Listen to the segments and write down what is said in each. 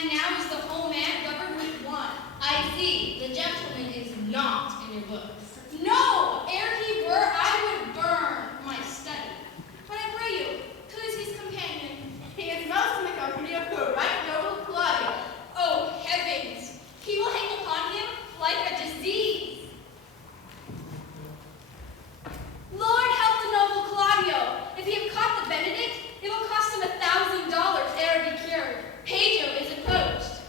and now is the whole man governed with one. I see, the gentleman is not in your books. No, ere he were, I would burn my study. But I pray you, who is his companion? He is most in the company of the right noble Claudio. Oh, heavens! He will hang upon him like a disease. Lord help the noble Claudio. If he have caught the Benedict, it will cost him $1,000 ere be cured. Pedro is approached.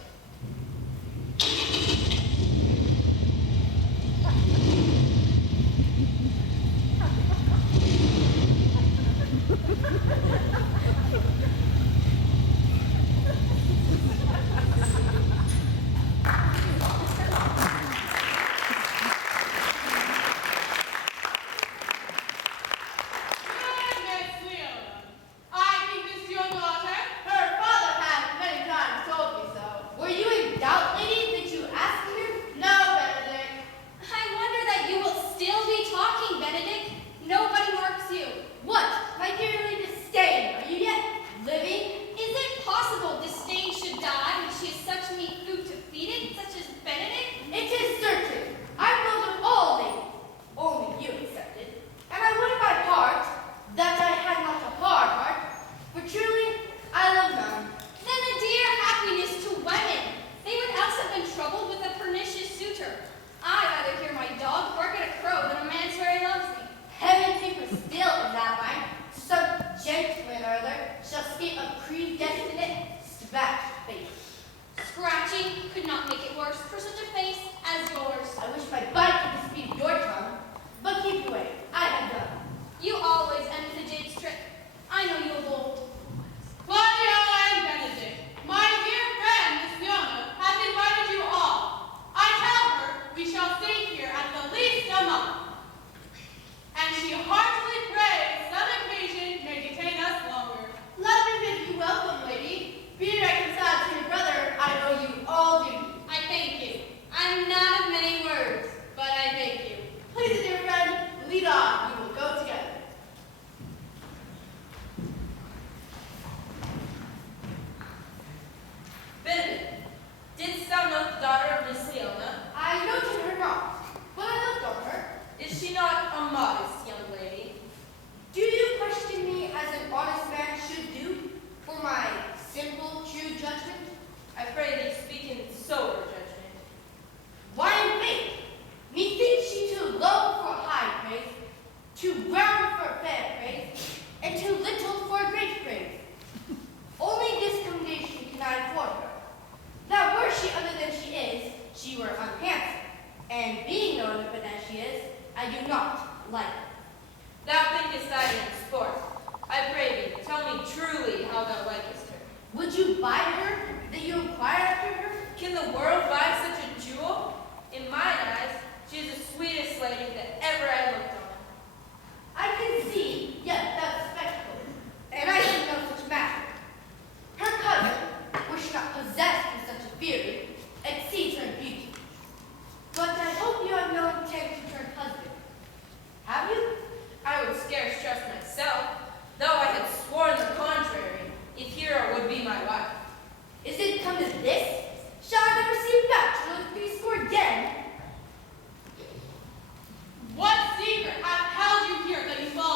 What secret hath held you here that you fall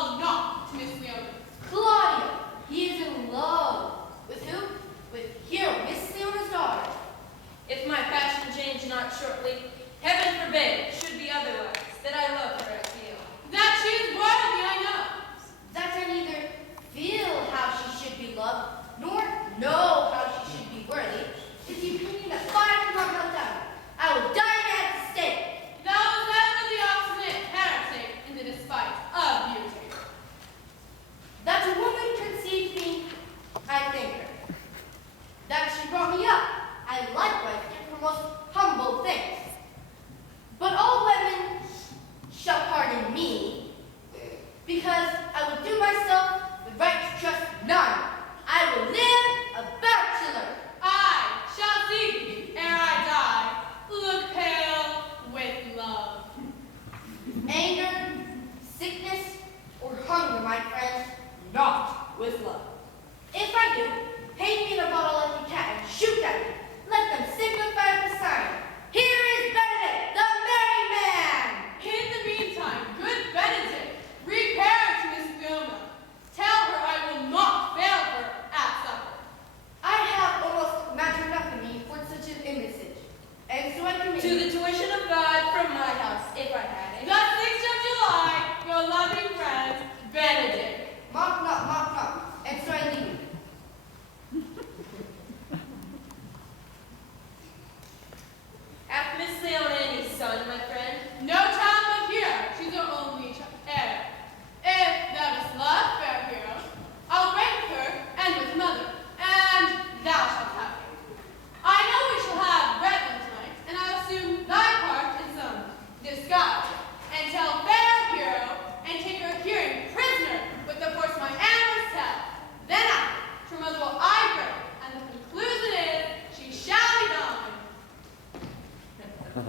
Why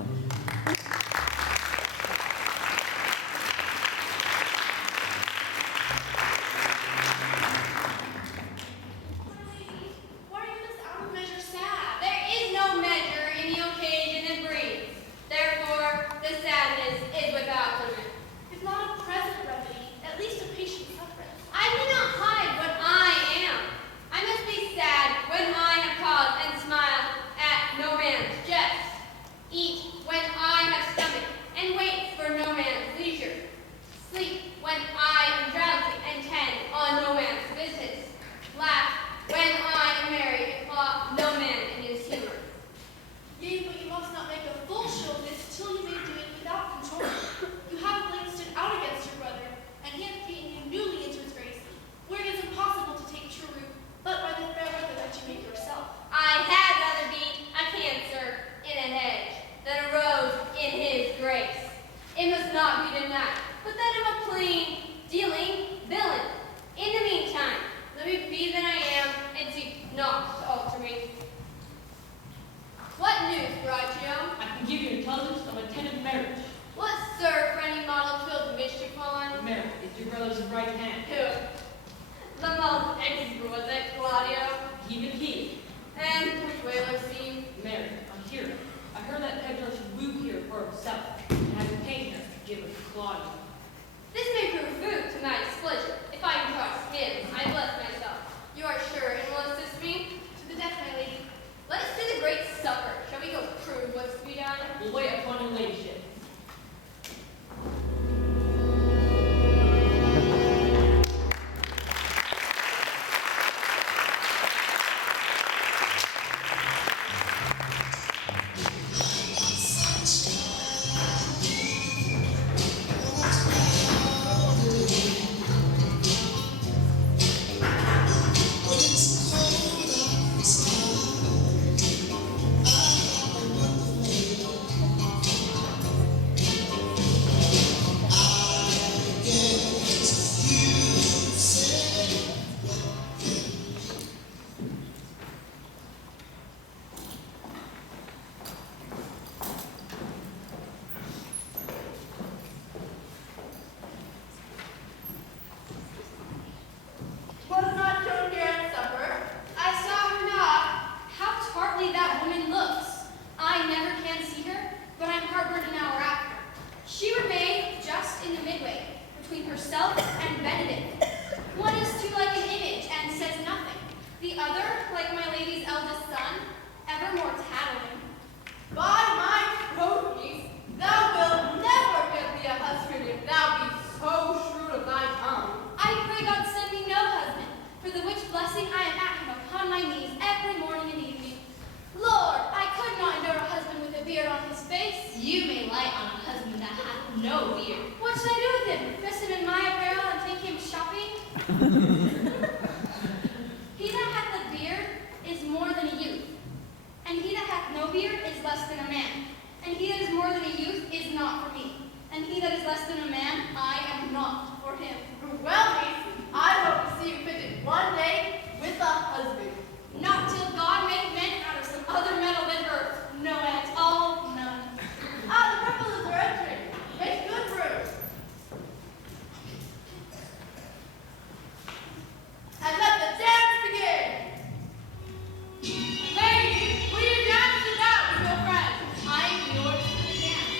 are you this out of measure sad? There is no measure in the occasion that breeds. Therefore, the sadness is without limit. If not a present remedy, at least a patient suffering. I cannot hide what I am. I must be sad when I have cause and smile at no man's jest. Eat when I have stomach and wait for no man's leisure. Sleep when I am drowsy and tend on no man's business. Laugh when I am merry and claw no man in his humor. Yea, but you must not make a full show of this till you may do it without control. You have laid stood out against your brother, and he hath taken you newly into his grace, where it is impossible to take true root, but by the fair weather that you make yourself. I had rather be a cancer in a hedge than a rose in his grace. It must not be denied, but that I'm a plain dealing villain. In the meantime, let me be that I am, and seek not to alter me. What news, Braccio? I can give you intelligence of attended marriage. What, sir, for any model twill mischief on? Marriage is your brother's right hand. Who? The most exquisite, Claudio. Even he, And which way will it seem? married, a hero. I heard that Pedro should woo here for himself, and have a pain here to give it to Claudio. This may prove food to my displeasure. If I can trust him, I bless myself. You are sure and will assist me? To the death, my lady. Let us do the great supper. Shall we go prove what's to be done? We'll wait upon your ladyship. Was not shown here at supper. I saw her not. How tartly that woman looks. I never can see her, but I'm heartburn an hour after. She remained just in the midway, between herself and Benedict. One is too like an image and says nothing. The other, like my lady's eldest son, ever more tattling. By my troth, niece, thou wilt never get thee a husband if thou be so shrewd of thy tongue. I pray God send me no husband, for the which blessing I am at him upon my knees every morning and evening. Lord, I could not endure a husband with a beard on his face. You may light on a husband that hath no beard. What should I do with him? Dress him in my apparel and take him shopping? He that hath a beard is more than a youth, and he that hath no beard is less than a man. And he that is more than a youth is not for me, and he that is less than a man, I am not for him. Well, niece, I hope to see you fitted one day with a husband. Not till God make men out of some other metal than earth. No at all, none. Ah, the revellers are entering. Make good room. And let the dance begin. Ladies, will you dance it out with your friends? I am yours for the dance.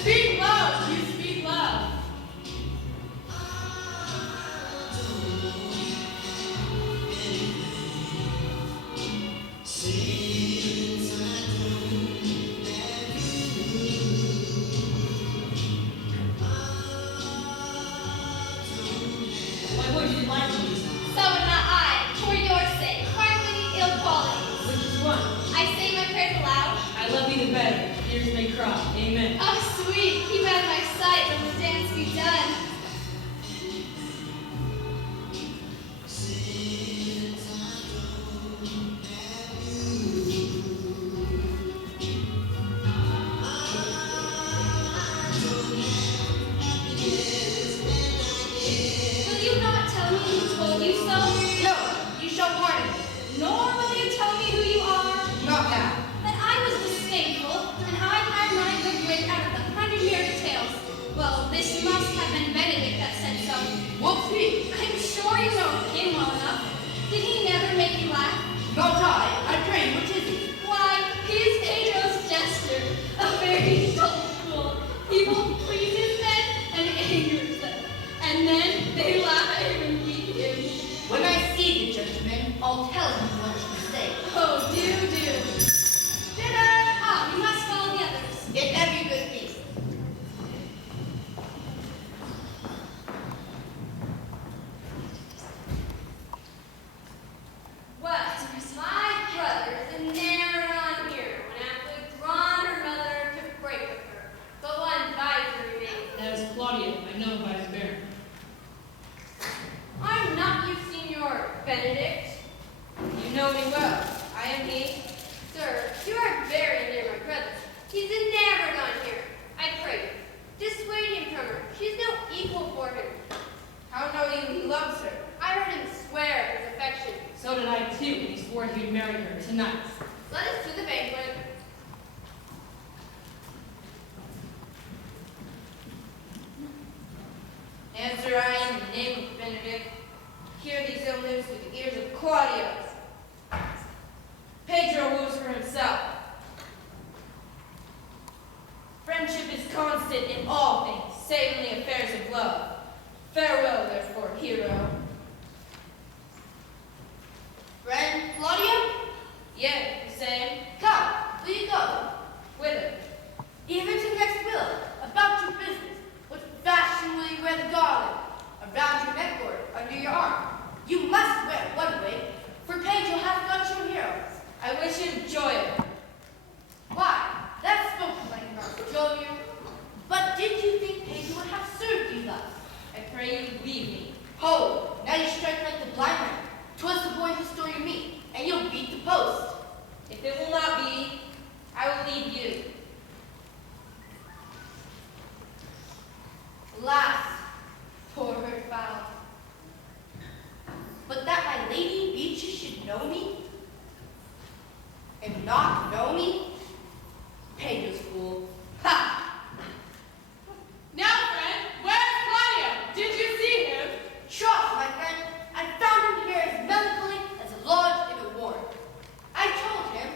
Speak loud, you speak loud. Why would you like me? So would not I, for your sake, harmony, ill qualities. Which is one? I say my prayers aloud. I love you the better. Ears may cry. Amen. Oh, sweet, keep out of my sight when the dance be done. tell me who told you so? No, you shall pardon me. Nor will you tell me who you are? Not now. That I was disdainful, and I had my good wit out of the 100-year details. Well, this must have been Benedict that said so. What's he? I'm sure you know him well enough. Did he never make you laugh? Not I pray you, what is he? Why, he's Pedro's jester, a very dull fool. He will please his men and angers them, and then they laugh at him and beat him. When I see the gentleman, I'll tell him what you say. Oh, do. Dinner! Ah, we must follow the others. Get every good thing. Well, my brother's never on here when after drawn her mother to break with her. But one visor remains. That is Claudia. I know him by his bearing. I'm not you, Signor Benedict. You know me well. I am he. Sir, you are very near my brother. He's never gone here. I pray you, dissuade him from her. She's no equal for him. How know you he loves her? I heard him swear his affection. So did I too, and he swore he would marry her tonight. Let us to the banquet. Answer I in the name of Benedict. Hear these ill news with the ears of Claudia. Pedro woos for himself. Friendship is constant in all things, save in the affairs of love. Farewell, therefore, hero. Friend Claudia? Yea, the same. Come, will you go? Whither? Even to the next bill, about your business. What fashion will you wear the garland? Around your neck or under your arm? You must wear it one way, for Pedro hath got your hero. I wish him joy. Why, that's spoken like an Jovial. But did you think Pedro would have served you thus? I pray you leave me. Ho, now you strike like the blind man. 'Twas the boy who stole your meat, and you'll beat the post. If it will not be, I will leave you. Alas, poor hurt fowl. But that my lady Beatrice should know me, and not know me? Pedro's fool. Ha! Now, friend, where's Claudia? Did you see him? Troth, my friend, I found him here as melancholy as a lodge in a warren. I told him,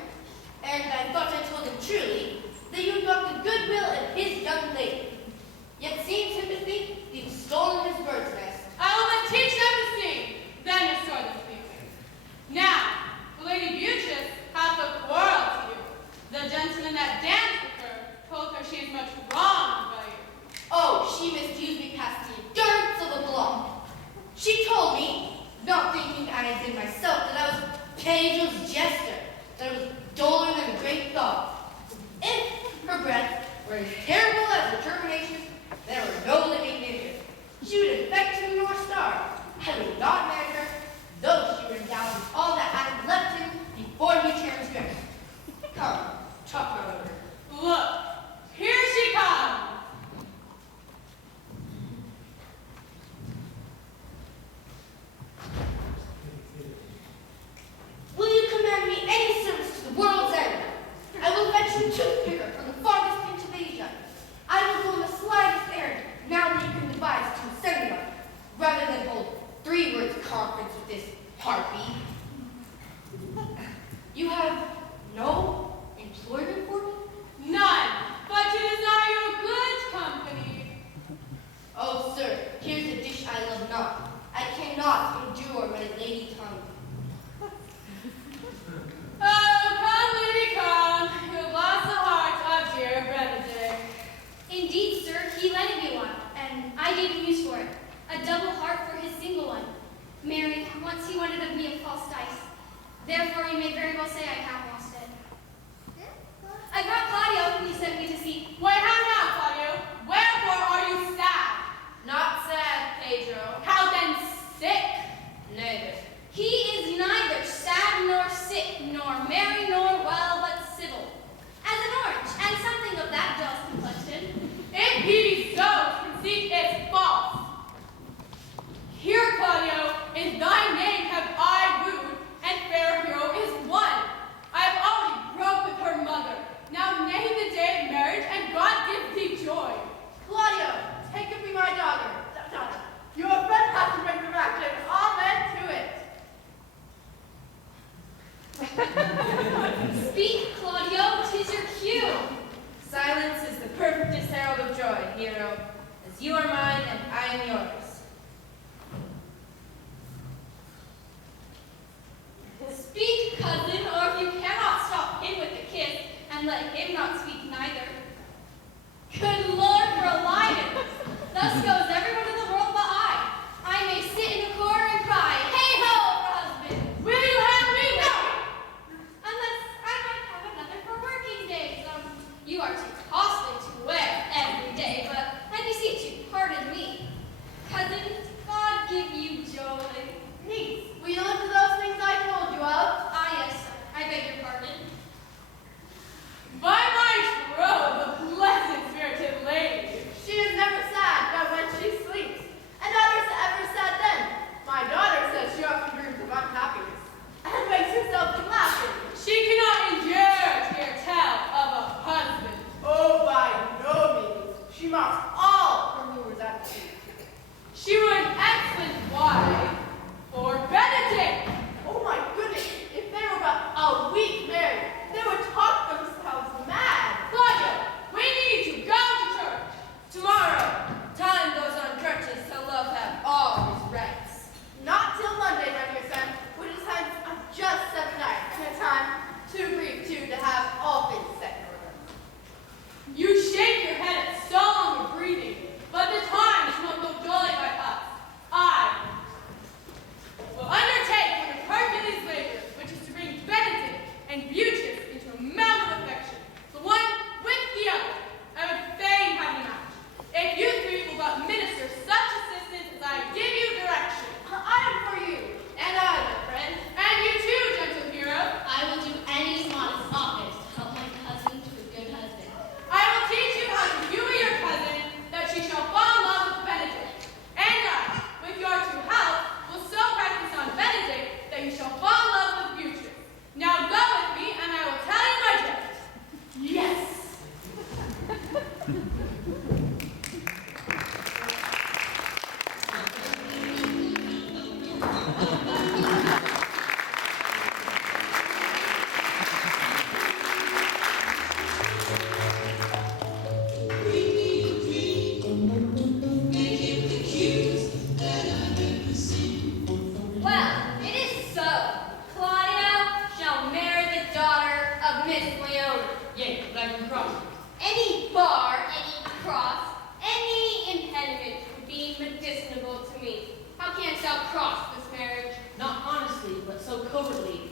and I thought I told him truly, that you got the goodwill of his young lady. Yet seems him to think you've stolen his bird's nest. I will but teach them to sing, then restore them speaking. Now, the Lady Beatrice hath a quarrel to you. The gentleman that danced with her told her she is much wronged by you. Oh, she misused me past the endurance of a block. She told me, not thinking I had been myself, that I was Pedro's jester, that I was duller than a great dog. If her breath were as terrible as her termination, there were no living near her. She would affect him nor starve. I would not marry her, though she were endowed with all that I had left him before he transgressed. Come, talk not over her. Look, here she comes. Will you command me any service to the world's end? I will fetch you a toothpicker from the farthest pinch of Asia. I will go on the slightest errand, now that you can devise to send me on, rather than hold 3 words conference with this harpy. You have no employment for me? None, but to desire your good company. Oh, sir, here's a dish I love not. I cannot endure my lady tongue. Oh, come, lady, come. You have lost the heart of dear Benedict. Indeed, sir, he lended me one, and I gave him use for it. A double heart for his single one. Mary, once he wanted of me a false dice. Therefore, you may very well say I have lost it. I brought Claudio, whom he sent me to see. Wait, how now, Claudio? Wherefore are you sad? Not sad, Pedro. How then sick? Neither. He is neither sad nor sick, nor merry nor well, but civil. As an orange, and something of that dull complexion. If he be so, his conceit is false. Here, Claudio,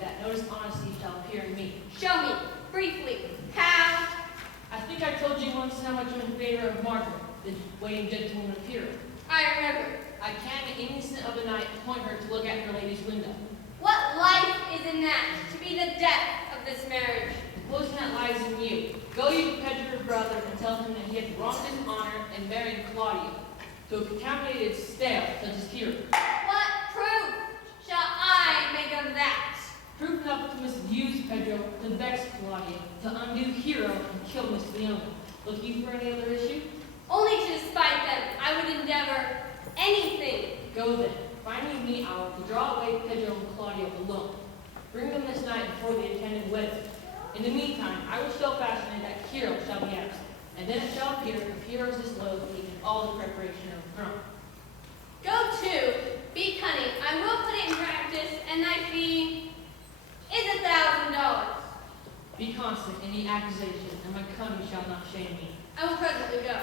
that no dishonesty shall appear in me. Show me, briefly, how. I think I told you once how much I'm in favor of Margaret, the waiting gentlewoman of Hero. I remember. I can, in the instant of the night, appoint her to look at her lady's window. What life is in that to be the death of this marriage? The poison that lies in you. Go you to Pedro's brother and tell him that he hath wronged his honor and married Claudia to a contaminated stale such as Hero. What proof shall I make of that? Proof enough to misuse Pedro, to vex Claudia, to undo Hero and kill Miss Leona. Look you for any other issue? Only to spite them, I would endeavor anything. Go then. Find me a meet hour to draw away Pedro and Claudia alone. Bring them this night before the intended wedding. In the meantime, I will show fashion that Hero shall be absent, and then it shall appear if Hero is disloyalty in all the preparation of the throne. Go to, be cunning, I will put it in practice, and thy fee is $1,000. Be constant in the accusation, and my cunning shall not shame me. I will presently go.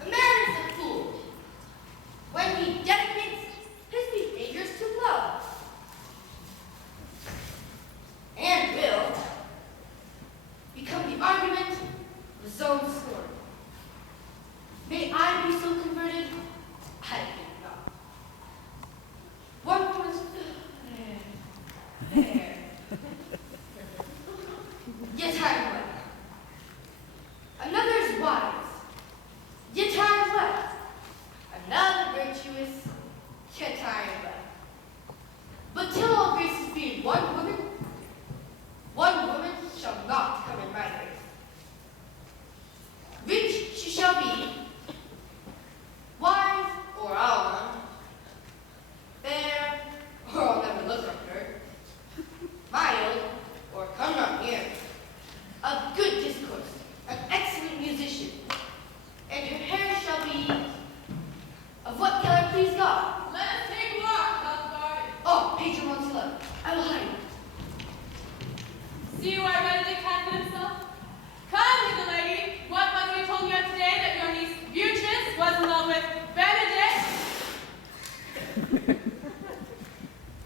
A man is a fool when he dedicates his behaviors to love, and will become the argument of his own scorn. May I be so converted? I think not. One woman's there. Yet I am well. Another's wise. Yet I am well. Another virtuous. Yet I am well. But till all graces be in one woman shall not come in my grace. Rich she shall be, wise or I'll none, fair or I'll never look on her, mild or come not near, of good discourse, an excellent musician, and her hair shall be of what color please God? Let us take a walk, Hildegard. Oh, Pedro Montilla, I will hide. See why Benedict hath been himself? Come, little lady. What was we told you today that your niece Beatrice was in love with Benedict?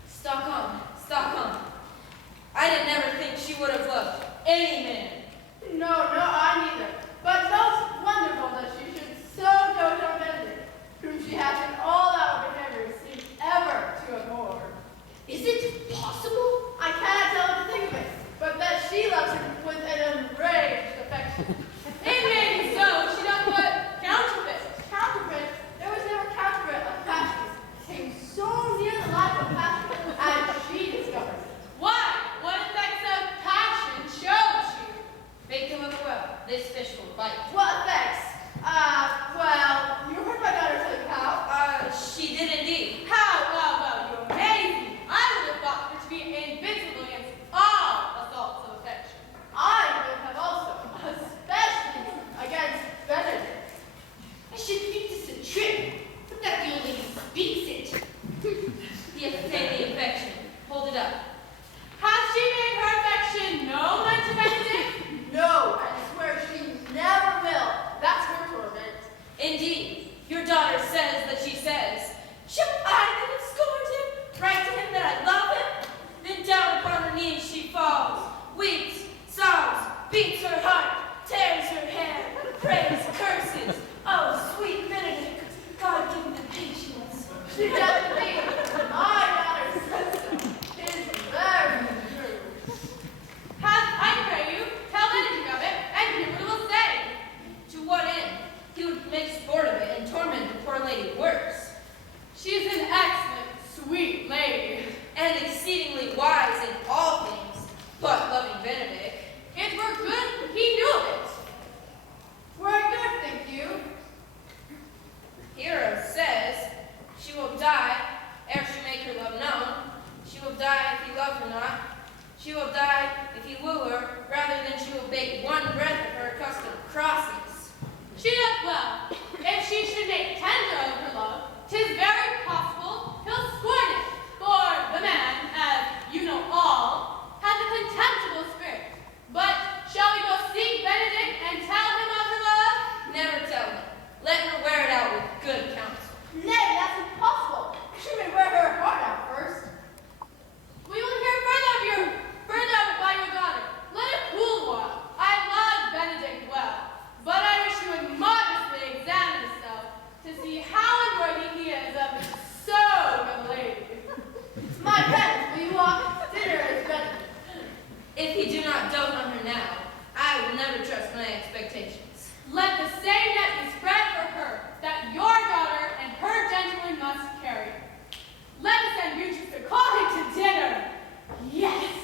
Stockholm. I did never think she would have loved any man. No, I neither. But most wonderful that she should so dote on Benedict, whom she hath in all our behavior seemed ever to abhor. Is it possible? I cannot tell what to think of it, but that she loves him with an enraged affection. It may be so. She doth but counterfeit. Counterfeit? There was never counterfeit of passions. Came so near the life of passion, and she discovered it. Why? What effects of passion showed she? Bake him with a well. This fish will bite. What effects? Well, you heard my daughter tell you how. She did indeed. How? Well, you amaze me. I would have thought her to be love her not. She will die if you woo her, rather than she will bake one breath of her accustomed crosses. She doth well. If she should make tender of her love, 'tis very possible he'll scorn it. For the man, as you know all, has a contemptible spirit. But shall we go seek Benedict and tell him of her love? Never tell him. Let her wear it out with good counsel. Nay, that's impossible. She may wear her heart out first. We will hear further of it by your daughter. Let it cool a while. I love Benedict well, but I wish you would modestly examine yourself to see how unworthy he is of so good a lady. My friends, will you walk? Dinner is ready. If he do not dote on her now, I will never trust my expectations. Let the same net be spread for her that your daughter and her gentleman must carry. Let us send Beatrice to call him to dinner. Yes.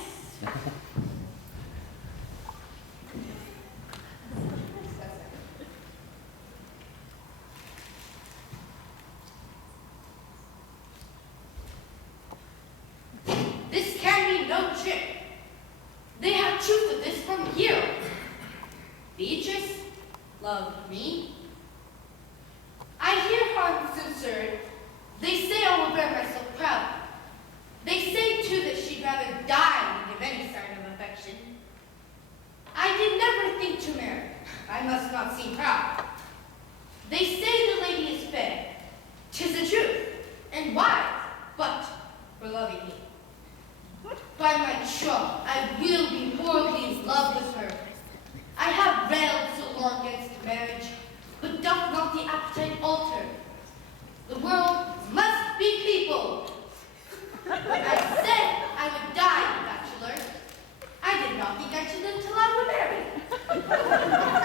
This can be no trick. They have truth of this from Hero. Beatrice, love me? I hear how I'm censored. They say I will bear myself proud. They say too that she'd rather die than give any sign of affection. I did never think to marry. I must not seem proud. They say the lady is fair. 'Tis the truth, and wise, but for loving me. By my troth, I will be morally in love with her. I have railed so long against marriage, but doth not the appetite alter? The world must be peopled. I said I would die a bachelor. I did not think I should live till I were married.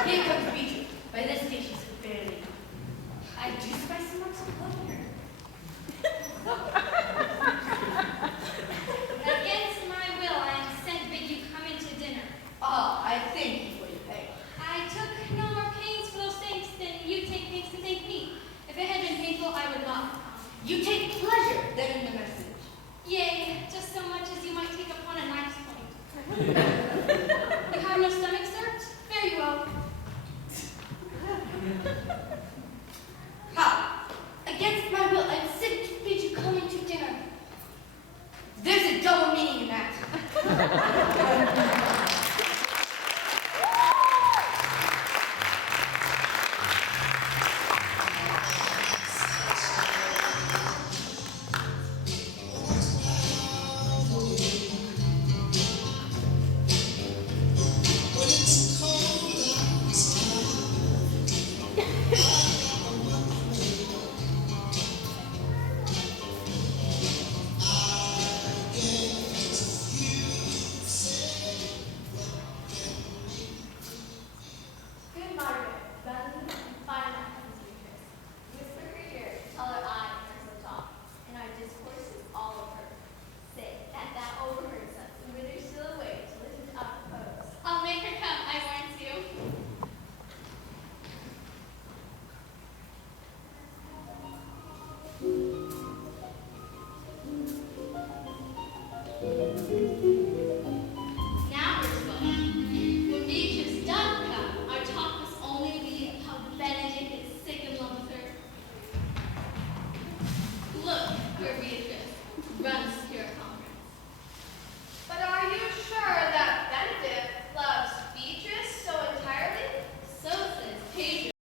Here comes Beatrice. By this day she's a fair lady. I do spy so much of love in her. Against my will, I am sent bid you come into dinner. Ah, I thank you for your pay. I took no more pains for those things than you take pains to thank me. If it had been painful, I would not have come. You take pleasure then in the message. Yea, just so much as you might take upon a knife's point. You have no stomach, sir? Very well. Ha! Against my will, I'm sent to bid you come into dinner. There's a double meaning in that. Good Margaret, run and find my cousin Beatrice. Whisper her ear, tell her I am so tall, and our discourses all of her. Say that thou overheard such, and whither she'll away to listen to our propose. I'll make her come, I warrant you. Thank you.